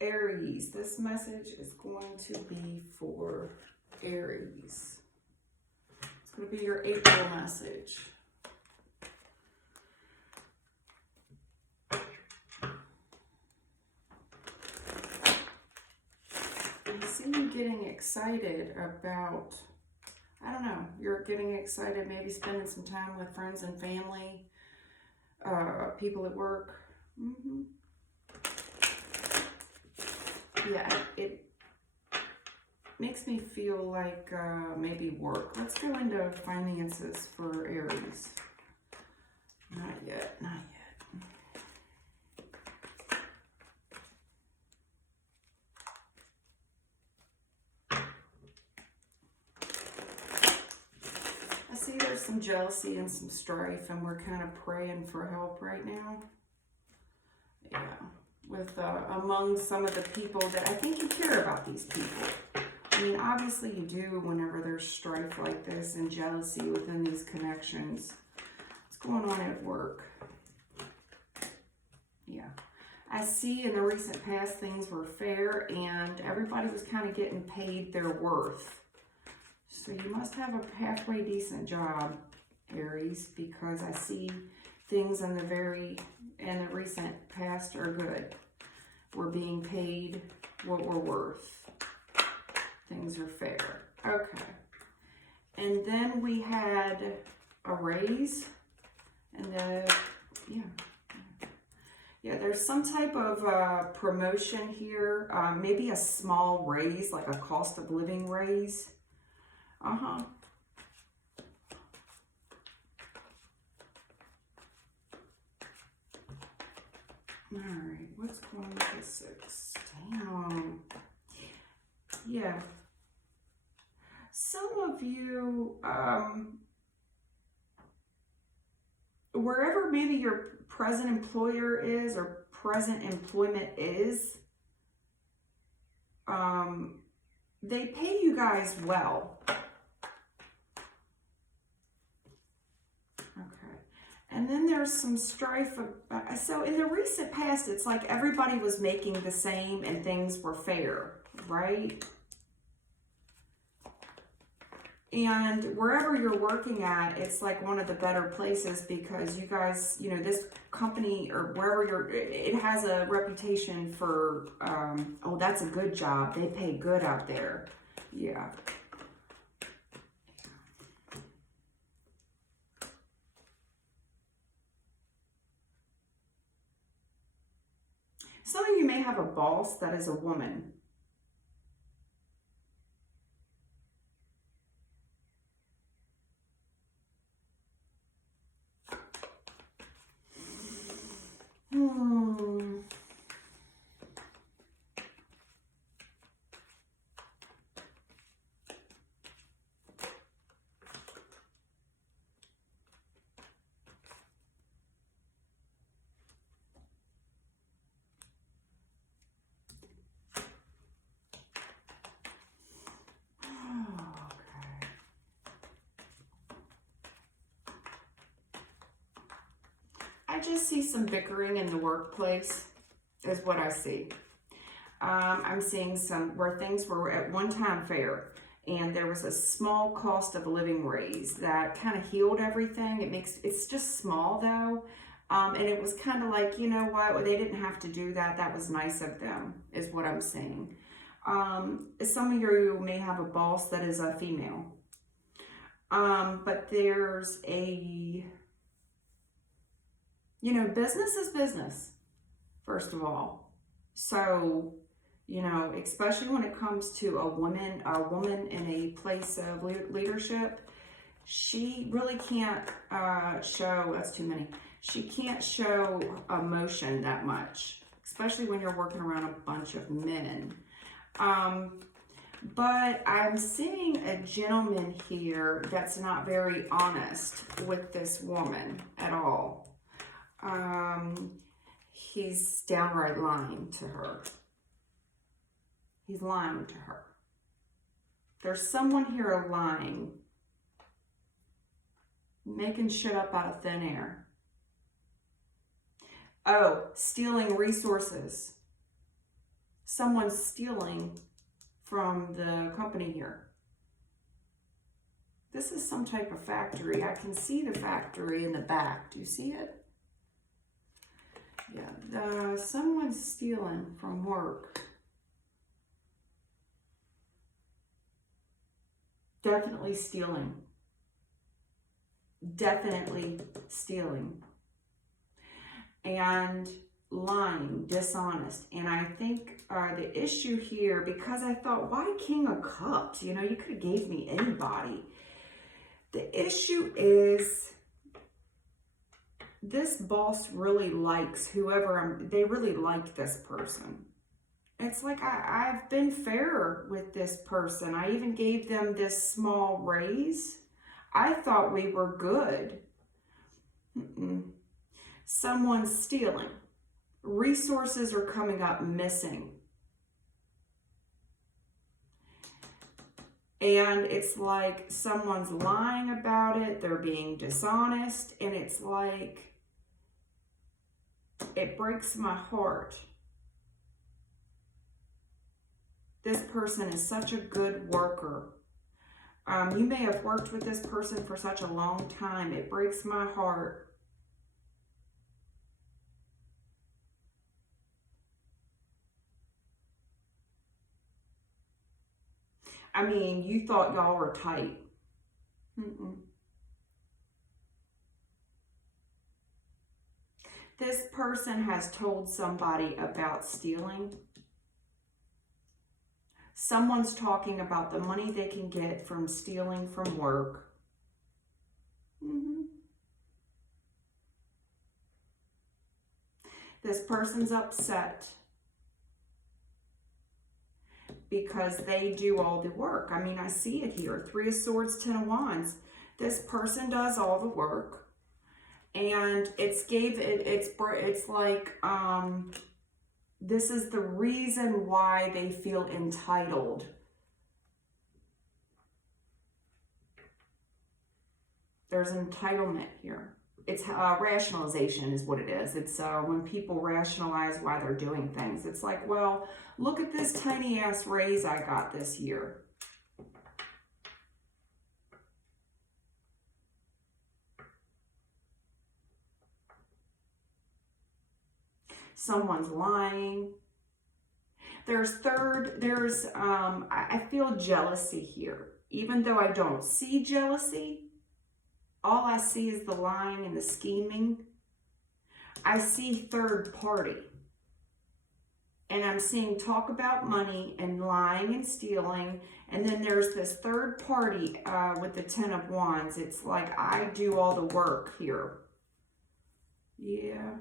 Aries, this message is going to be for Aries. It's going to be your April message. I see you getting excited about, I don't know, you're getting excited, maybe spending some time with friends and family, people at work. Yeah, it makes me feel like maybe work. Let's go into finances for Aries. Not yet, not yet. I see there's some jealousy and some strife, and we're kind of praying for help right now. Yeah, with among some of the people that I think you care about these people. I mean, obviously you do whenever there's strife like this and jealousy within these connections. What's going on at work? Yeah. I see in the recent past things were fair and everybody was kind of getting paid their worth. So you must have a halfway decent job, Aries, because I see things in the recent past are good. We're being paid what we're worth. Things are fair. Okay. And then we had a raise. And yeah, there's some type of promotion here. Maybe a small raise, like a cost of living raise. All right, what's going with the 6? Damn. Yeah. Some of you, wherever maybe your present employer is or present employment is, they pay you guys well. Okay. And then there's some strife. So in the recent past, it's like everybody was making the same and things were fair, right? And wherever you're working at, it's like one of the better places because you guys, you know, this company or wherever it has a reputation for, oh, that's a good job. They pay good out there. Yeah. Some of you may have a boss that is a woman. I just see some bickering in the workplace is what I see. I'm seeing some where things were at one time fair and there was a small cost of living raise that kind of healed everything. It's just small though. And it was kind of like, you know what, well, they didn't have to do that. That was nice of them is what I'm saying. Some of you may have a boss that is a female. But there's you know, business is business, first of all. So, you know, especially when it comes to a woman in a place of leadership, she really can't show, that's too many, she can't show emotion that much, especially when you're working around a bunch of men. But I'm seeing a gentleman here that's not very honest with this woman at all. He's downright lying to her. He's lying to her. There's someone here lying, making shit up out of thin air. Oh, stealing resources. Someone's stealing from the company here. This is some type of factory. I can see the factory in the back. Do you see it? Yeah, someone's stealing from work. Definitely stealing. Definitely stealing. And lying, dishonest. And I think the issue here, because I thought, why King of Cups? You know, you could have gave me anybody. The issue is this boss really likes whoever they really like this person. It's like I've been fair with this person. I even gave them this small raise. I thought we were good. Someone's stealing. Resources are coming up missing. And it's like someone's lying about it. They're being dishonest. And it's like, it breaks my heart. This person is such a good worker. You may have worked with this person for such a long time. It breaks my heart. I mean, you thought y'all were tight. This person has told somebody about stealing. Someone's talking about the money they can get from stealing from work. This person's upset because they do all the work. I mean, I see it here. 3 of Swords, 10 of Wands. This person does all the work. And it's like, this is the reason why they feel entitled. There's entitlement here. It's rationalization is what it is. It's when people rationalize why they're doing things. It's like, well, look at this tiny ass raise I got this year. Someone's lying. I feel jealousy here. Even though I don't see jealousy, all I see is the lying and the scheming. I see third party. And I'm seeing talk about money and lying and stealing. And then there's this third party with the 10 of Wands. It's like I do all the work here. Yeah.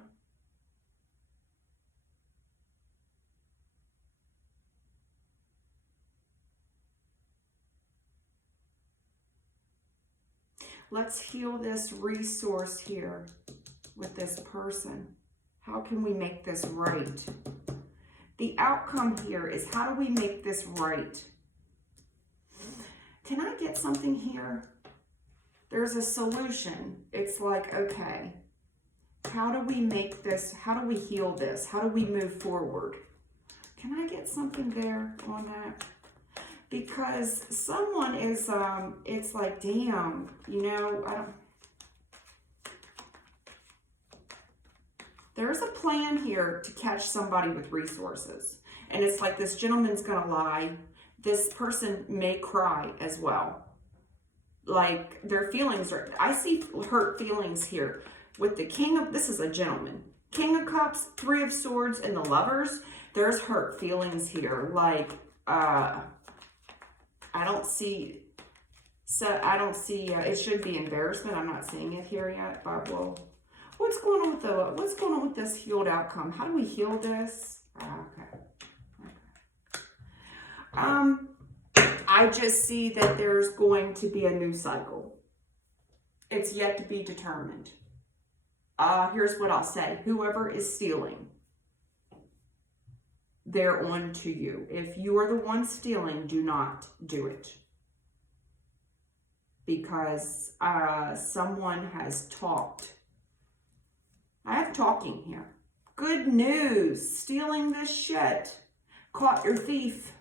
Let's heal this resource here with this person. How can we make this right? The outcome here is, how do we make this right? Can I get something here? There's a solution. It's like, okay, how do we make this? How do we heal this? How do we move forward? Can I get something there on that? Because someone is, it's like, damn, you know, there's a plan here to catch somebody with resources. And it's like this gentleman's going to lie. This person may cry as well. Like their feelings are, I see hurt feelings here. With the King of, this is a gentleman. King of Cups, 3 of Swords, and the Lovers. There's hurt feelings here. Like, I don't see, it should be embarrassment. I'm not seeing it here yet, but well, what's going on with this healed outcome? How do we heal this? Okay. I just see that there's going to be a new cycle. It's yet to be determined. Here's what I'll say. Whoever is stealing, they're on to you. If you are the one stealing, do not do it. Because someone has talked. I have talking here. Good news. Stealing this shit. Caught your thief.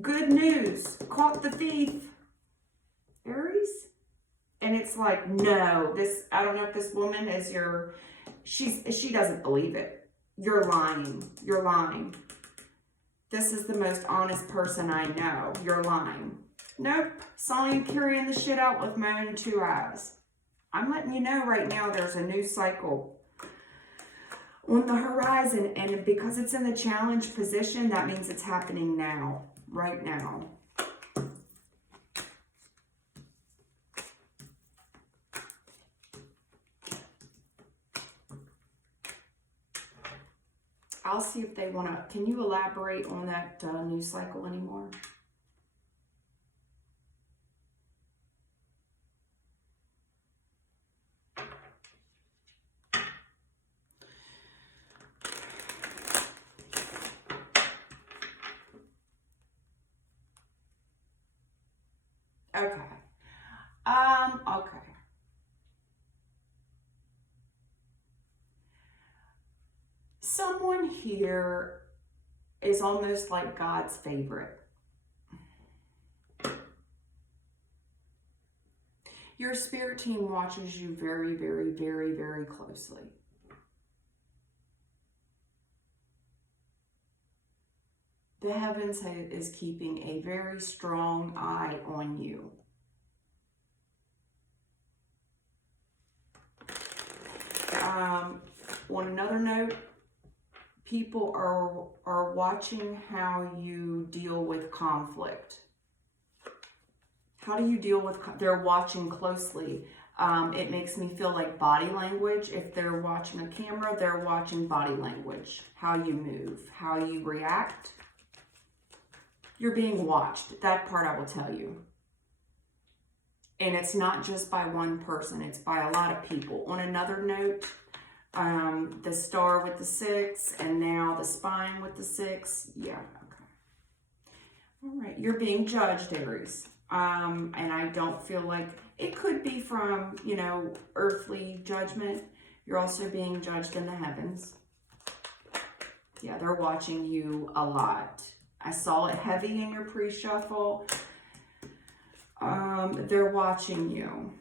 Good news. Caught the thief. Aries? And it's like, no, this, I don't know if this woman is your, she doesn't believe it. You're lying. You're lying. This is the most honest person I know. You're lying. Nope. Saw you carrying the shit out with my own two eyes. I'm letting you know right now there's a new cycle on the horizon. And because it's in the challenge position, that means it's happening now. Right now. I'll see if they want to, can you elaborate on that news cycle anymore? Okay. Okay. Someone here is almost like God's favorite. Your spirit team watches you very, very, very, very closely. The heavens is keeping a very strong eye on you. On another note, people are watching how you deal with conflict. How do you deal with, they're watching closely. It makes me feel like body language. If they're watching a camera, they're watching body language. How you move, how you react. You're being watched. That part I will tell you. And it's not just by one person. It's by a lot of people. On another note, the star with the 6 and now the spine with the 6. Yeah, okay. All right, you're being judged, Aries. And I don't feel like, it could be from, you know, earthly judgment. You're also being judged in the heavens. Yeah, they're watching you a lot. I saw it heavy in your pre-shuffle. They're watching you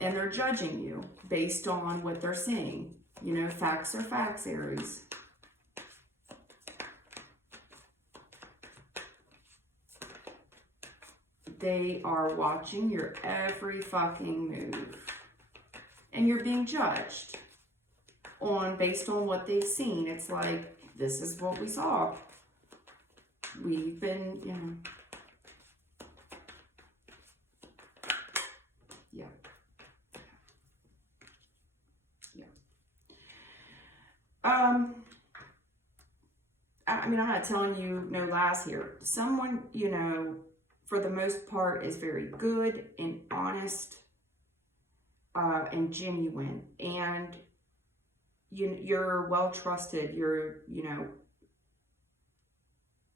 and they're judging you based on what they're seeing. You know, facts are facts, Aries. They are watching your every fucking move. And you're being judged based on what they've seen. It's like, this is what we saw. We've been, you know. Yeah. Yeah. I mean, I'm not telling you no lies here. Someone, you know, for the most part is very good and honest and genuine. And you're well trusted. You're, you know,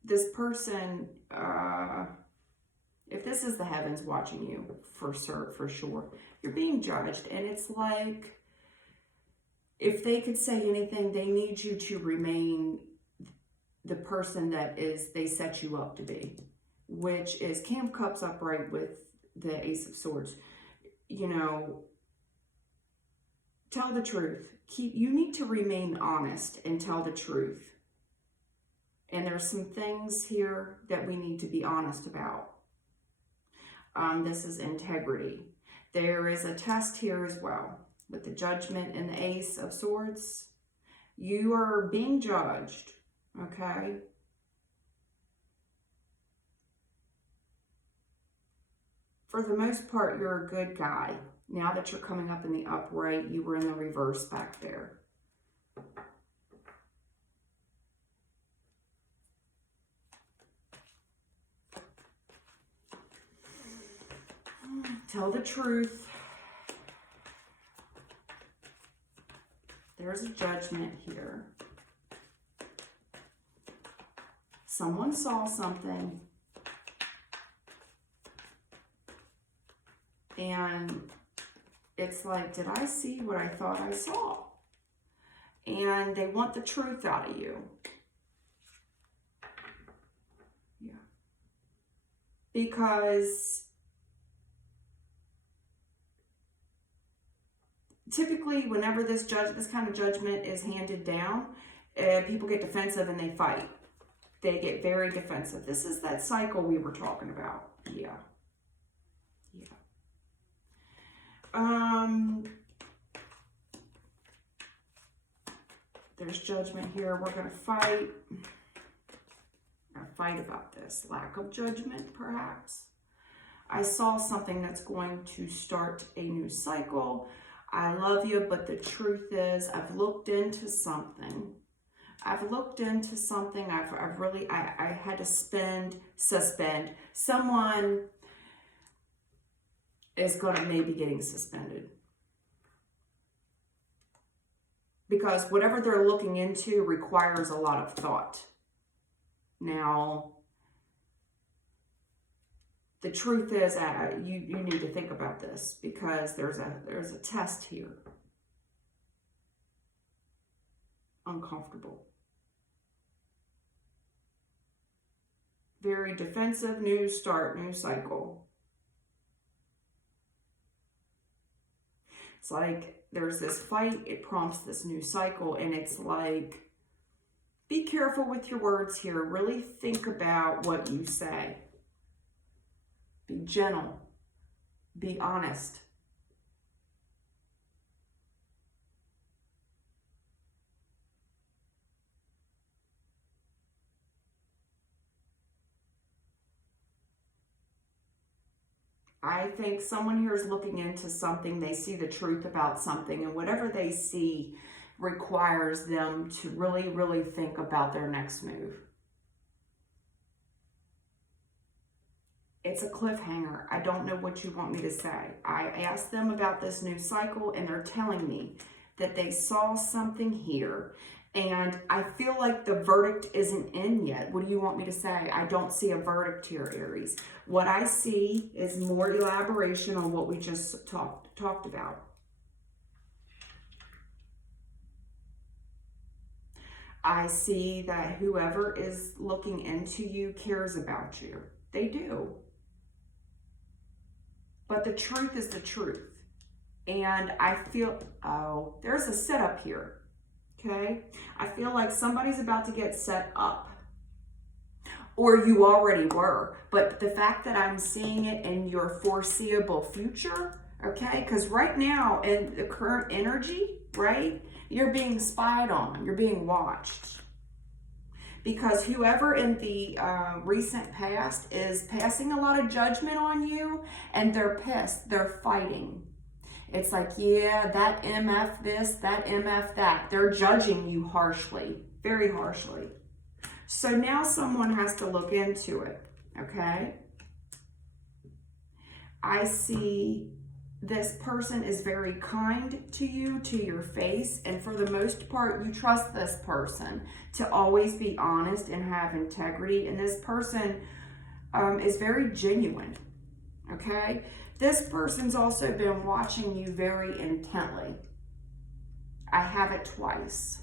this person, if this is the heavens watching you, for sure, you're being judged. And it's like, if they could say anything, they need you to remain the person that they set you up to be, which is King of Cups upright with the Ace of Swords. You know, tell the truth. You need to remain honest and tell the truth. And there's some things here that we need to be honest about. This is integrity. There is a test here as well with the Judgment and the Ace of Swords. You are being judged, okay? For the most part, you're a good guy. Now that you're coming up in the upright, you were in the reverse back there. Tell the truth. There's a judgment here. Someone saw something. And it's like, did I see what I thought I saw? And they want the truth out of you. because typically whenever this kind of judgment is handed down, people get defensive and they fight. They get very defensive. This is that cycle we were talking about. Yeah. There's judgment here. We're going to fight. We're going to fight about this. Lack of judgment, perhaps. I saw something that's going to start a new cycle. I love you, but the truth is I've looked into something. I had to suspend. Someone is going to maybe getting suspended. Because whatever they're looking into requires a lot of thought. Now, the truth is you need to think about this because there's a test here. Uncomfortable. Very defensive, new start, new cycle. It's like there's this fight, it prompts this new cycle, and it's like, be careful with your words here. Really think about what you say. Be gentle. Be honest. I think someone here is looking into something. They see the truth about something, and whatever they see requires them to really, really think about their next move. It's a cliffhanger. I don't know what you want me to say. I asked them about this new cycle, and they're telling me that they saw something here, and I feel like the verdict isn't in yet. What do you want me to say? I don't see a verdict here, Aries. What I see is more elaboration on what we just talked about. I see that whoever is looking into you cares about you. They do. But the truth is the truth. And I feel, oh, there's a setup here. Okay, I feel like somebody's about to get set up, or you already were, but the fact that I'm seeing it in your foreseeable future, okay, because right now in the current energy, right, you're being spied on, you're being watched, because whoever in the recent past is passing a lot of judgment on you, and they're pissed, they're fighting. It's like, yeah, that MF this, that MF that. They're judging you harshly, very harshly. So now someone has to look into it, okay? I see this person is very kind to you, to your face, and for the most part, you trust this person to always be honest and have integrity, and this person is very genuine, okay? This person's also been watching you very intently. I have it twice.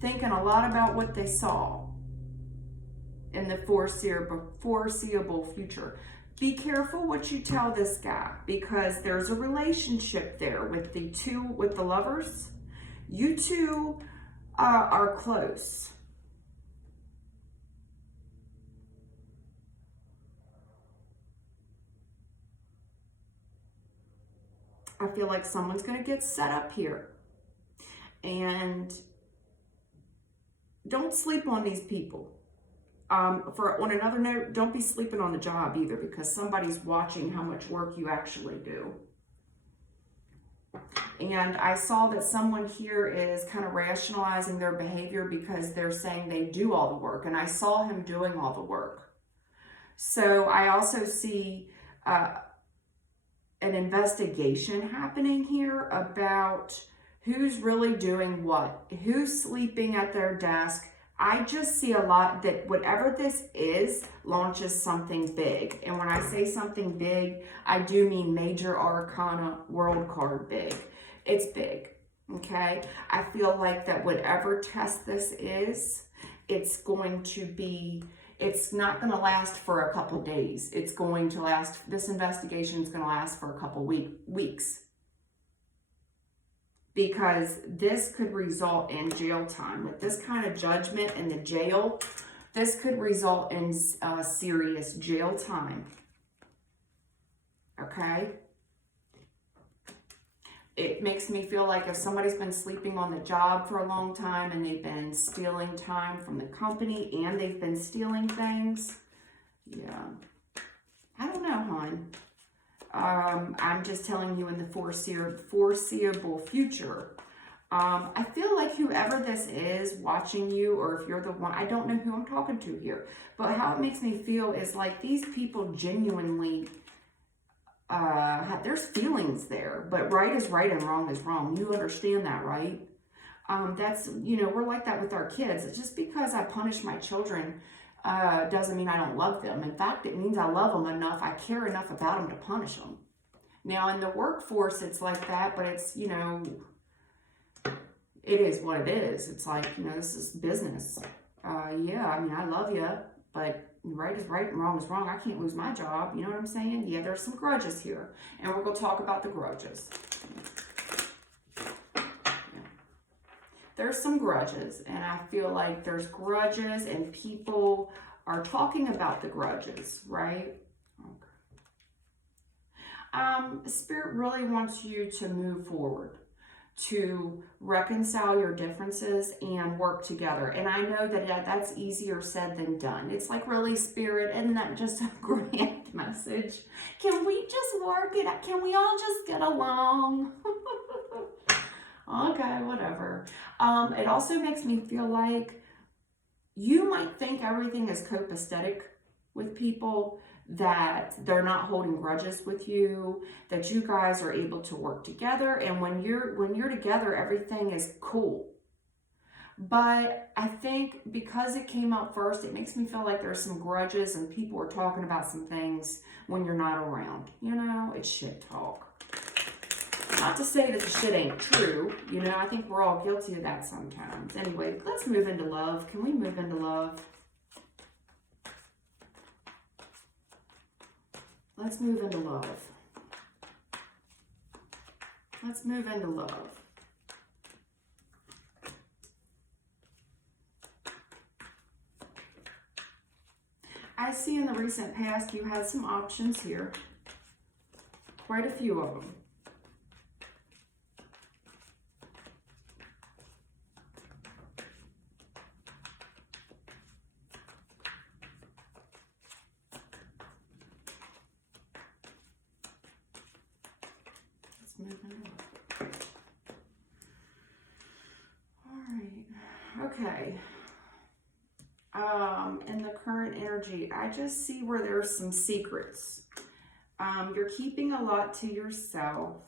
Thinking a lot about what they saw in the foreseeable future. Be careful what you tell this guy, because there's a relationship there with the lovers. You two are close. I feel like someone's going to get set up here. And don't sleep on these people. On another note, don't be sleeping on the job either, because somebody's watching how much work you actually do. And I saw that someone here is kind of rationalizing their behavior because they're saying they do all the work. And I saw him doing all the work. So I also see an investigation happening here about who's really doing what, who's sleeping at their desk. I just see a lot that whatever this is launches something big. And when I say something big, I do mean major arcana world card big. It's big, okay? I feel like that whatever test this is, it's not going to last for a couple days. It's going to last, this investigation is going to last for a couple weeks. Because this could result in jail time. With this kind of judgment in the jail, this could result in serious jail time. Okay? It makes me feel like if somebody's been sleeping on the job for a long time and they've been stealing time from the company and they've been stealing things, yeah. I don't know, hon. I'm just telling you in the foreseeable future. I feel like whoever this is watching you, or if you're the one, I don't know who I'm talking to here, but how it makes me feel is like these people genuinely, there's feelings there, but right is right and wrong is wrong. You understand that, right? That's, you know, we're like that with our kids. It's just because I punish my children doesn't mean I don't love them. In fact, it means I love them enough, I care enough about them to punish them. Now, in the workforce, it's like that, but it's, you know, it is what it is. It's like, you know, this is business. Yeah, I mean, I love you, but right is right and wrong is wrong. I can't lose my job. You know what I'm saying? Yeah, there's some grudges here, and we're going to talk about the grudges. There's some grudges, and I feel like there's grudges and people are talking about the grudges, right? Okay. Spirit really wants you to move forward, to reconcile your differences and work together. And I know that that's easier said than done. It's like, really, Spirit, isn't that just a grand message? Can we just work it out? Can we all just get along? Okay, whatever. It also makes me feel like you might think everything is copacetic with people, that they're not holding grudges with you, that you guys are able to work together, and when you're together, everything is cool. But I think because it came up first, it makes me feel like there's some grudges and people are talking about some things when you're not around. You know, it's shit talk. Not to say that the shit ain't true. You know, I think we're all guilty of that sometimes. Anyway, let's move into love. Can we move into love? Let's move into love. Let's move into love. I see in the recent past you had some options here. Quite a few of them. Okay. In the current energy, I just see where there's some secrets. You're keeping a lot to yourself.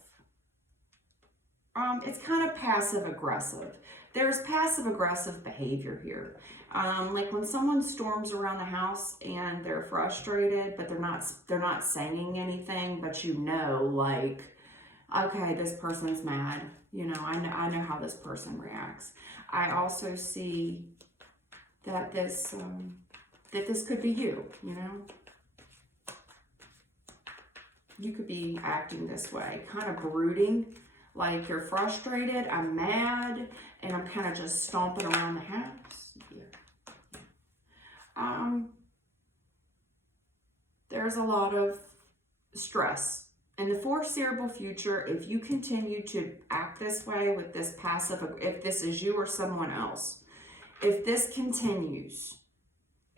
It's kind of passive aggressive. There's passive aggressive behavior here. Like when someone storms around the house and they're frustrated, but they're not saying anything, but you know, like, okay, this person's mad. You know, I know how this person reacts. I also see that this could be you, you know. You could be acting this way, kind of brooding, like you're frustrated, I'm mad, and I'm kind of just stomping around the house. Yeah. There's a lot of stress. In the foreseeable future, if you continue to act this way with this passive, if this is you or someone else, if this continues,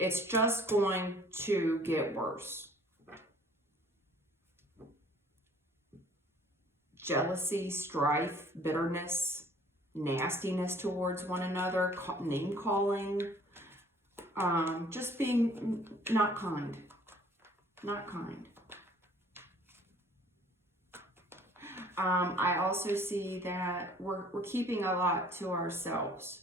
it's just going to get worse. Jealousy, strife, bitterness, nastiness towards one another, name calling, just being not kind, not kind. I also see that we're keeping a lot to ourselves.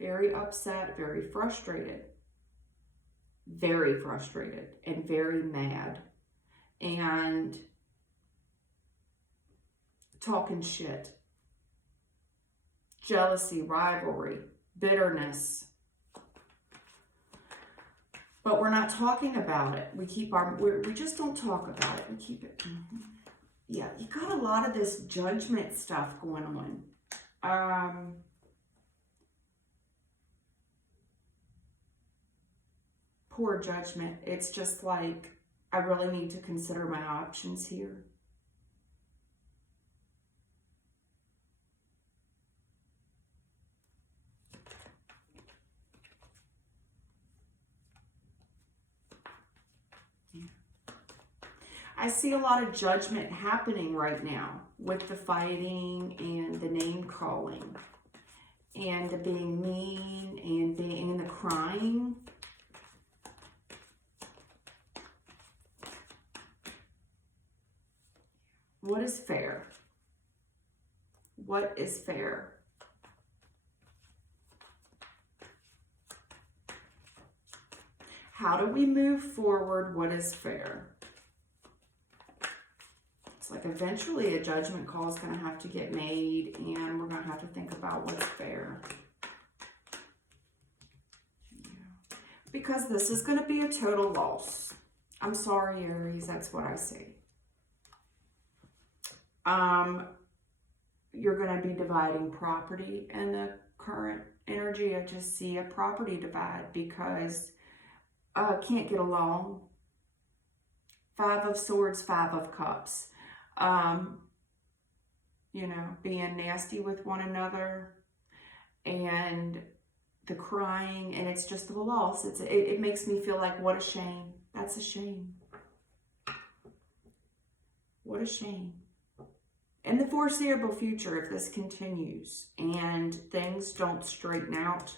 Very upset, very frustrated, and very mad, and talking shit. jealousy, rivalry, bitterness. But we're not talking about it. We just don't talk about it. We keep it. Yeah, you got a lot of this judgment stuff going on. Poor judgment. It's just like, I really need to consider my options here. I see a lot of judgment happening right now with the fighting and the name calling and the being mean and the crying. What is fair? What is fair? How do we move forward? What is fair? It's like eventually a judgment call is going to have to get made, and we're going to have to think about what's fair. Yeah. Because this is going to be a total loss. I'm sorry, Aries, that's what I see. You're going to be dividing property in the current energy. I just see a property divide because can't get along. 5 of Swords, 5 of Cups. You know, being nasty with one another and the crying, and it's just a loss. It makes me feel like, what a shame. That's a shame. What a shame. In the foreseeable future, if this continues and things don't straighten out,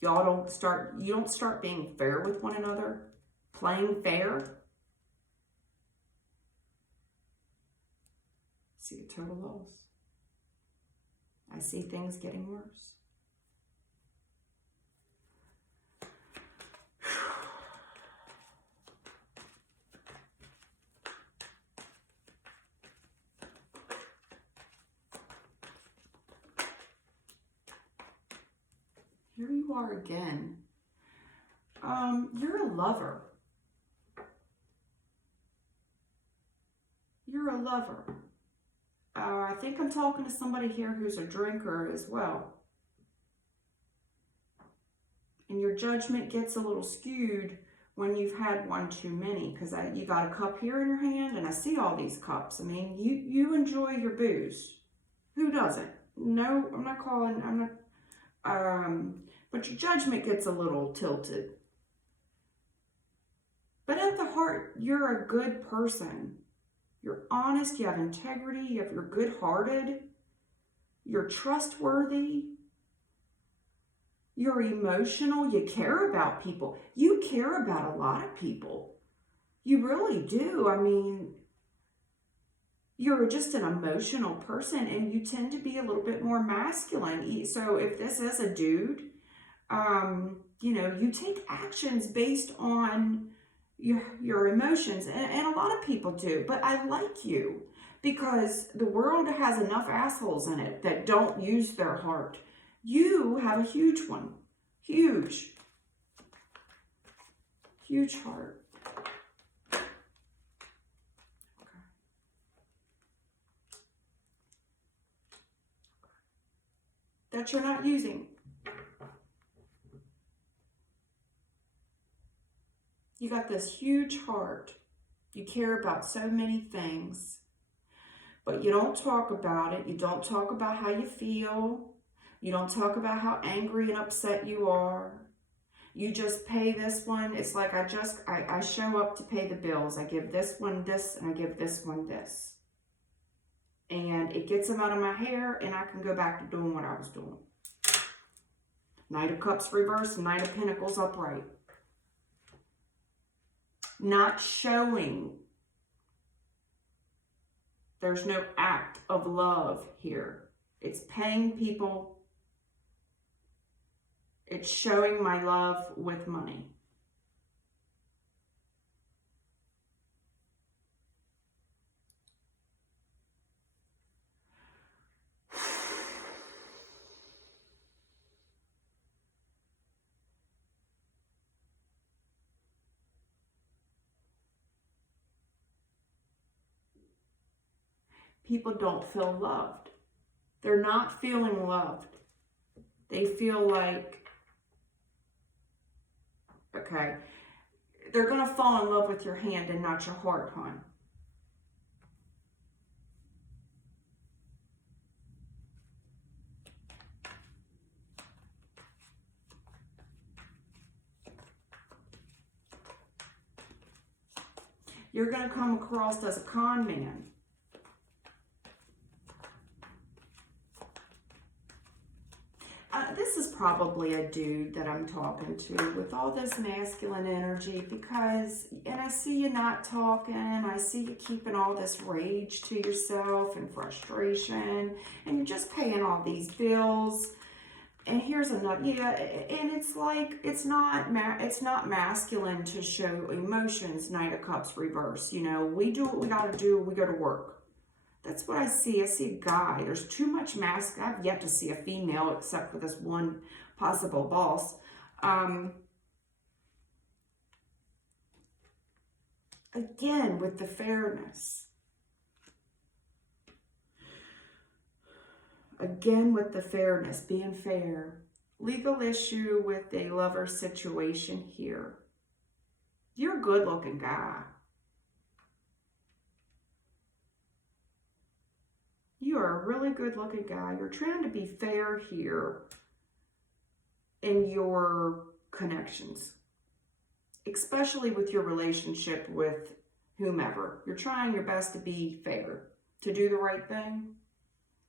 you don't start being fair with one another, playing fair, see a total loss. I see things getting worse. Here you are again. You're a lover. You're a lover. I think I'm talking to somebody here who's a drinker as well. And your judgment gets a little skewed when you've had one too many, because you got a cup here in your hand, and I see all these cups. I mean, you enjoy your booze. Who doesn't? No, I'm not calling, I'm not, but your judgment gets a little tilted. But at the heart, you're a good person. You're honest, you have integrity, you're good-hearted, you're trustworthy, you're emotional, you care about people. You care about a lot of people. You really do. I mean, you're just an emotional person, and you tend to be a little bit more masculine. So if this is a dude, you know, you take actions based on your emotions, and a lot of people do. But I like you because the world has enough assholes in it that don't use their heart. You have a huge one. Huge heart. That you're not using. You got this huge heart. You care about so many things, but you don't talk about it. You don't talk about how you feel. You don't talk about how angry and upset you are. You just pay this one. It's like I show up to pay the bills. I give this one this, and I give this one this. And it gets them out of my hair, and I can go back to doing what I was doing. Knight of Cups reversed, Knight of Pentacles upright. Not showing. There's no act of love here. It's paying people. It's showing my love with money. people don't feel loved. They're not feeling loved. They feel like, okay, they're going to fall in love with your hand and not your heart, hon. You're going to come across as a con man. This is probably a dude that I'm talking to with all this masculine energy because, and I see you not talking, I see you keeping all this rage to yourself and frustration, and you're just paying all these bills. And here's another, yeah, and it's like, it's not masculine to show emotions, Knight of Cups reverse. You know, we do what we got to do, we go to work. That's what I see. I see a guy. There's too much mask. I've yet to see a female except for this one possible boss. Again, with the fairness. Again, with the fairness, being fair. Legal issue with a lover situation here. You're a good-looking guy. You are a really good-looking guy. You're trying to be fair here in your connections, especially with your relationship with whomever. You're trying your best to be fair, to do the right thing.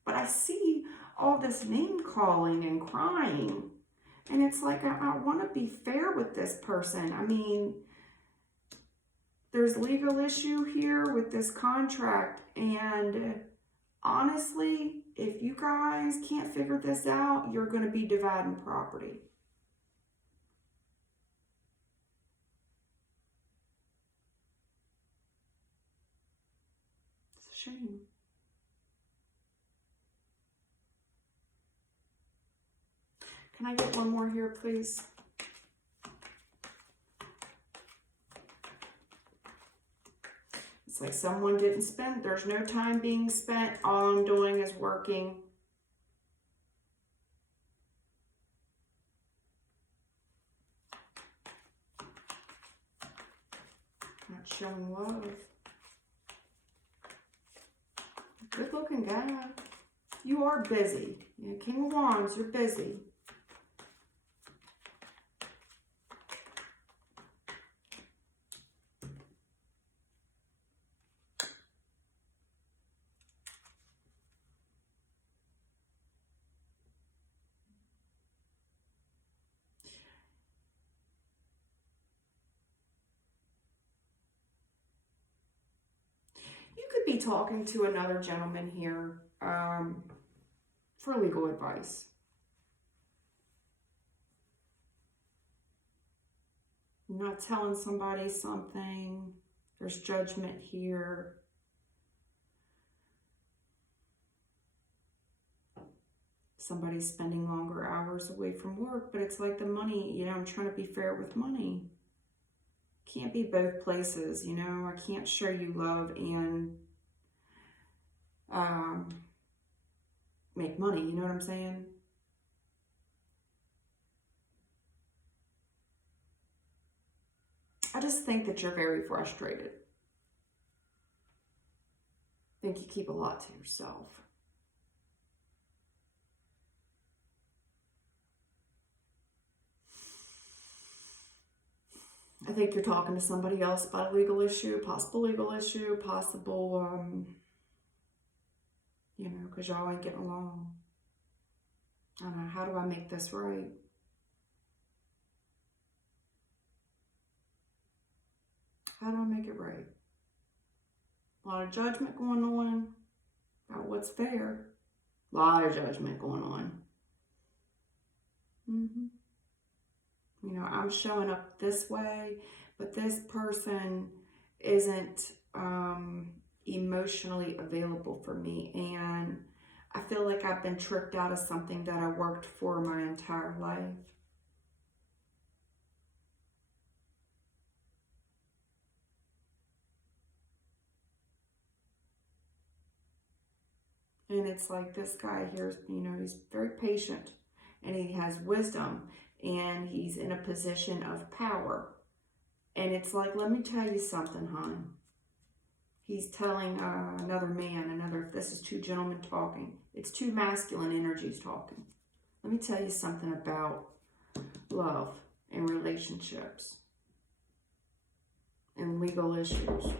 But I see all this name-calling and crying, and it's like, I want to be fair with this person. I mean, there's legal issue here with this contract, and honestly, if you guys can't figure this out, you're going to be dividing property. It's a shame. Can I get one more here, please? It's like someone didn't spend, there's no time being spent. All I'm doing is working. Not showing love. Good looking guy. You are busy. Yeah, King of Wands, you're busy. You could be talking to another gentleman here for legal advice. You're not telling somebody something. There's judgment here. Somebody's spending longer hours away from work, but it's like the money, you know, I'm trying to be fair with money. Can't be both places, you know. I can't show you love and make money, you know what I'm saying? I just think that you're very frustrated. I think you keep a lot to yourself. I think you're talking to somebody else about a legal issue, possible, you know, because y'all ain't getting along. I don't know, how do I make this right? How do I make it right? A lot of judgment going on about what's fair. A lot of judgment going on. You know, I'm showing up this way, but this person isn't emotionally available for me. And I feel like I've been tricked out of something that I worked for my entire life. And it's like this guy here, you know, he's very patient and he has wisdom and he's in a position of power. And it's like, let me tell you something, hon. He's telling another man, this is two gentlemen talking. It's two masculine energies talking. Let me tell you something about love and relationships and legal issues.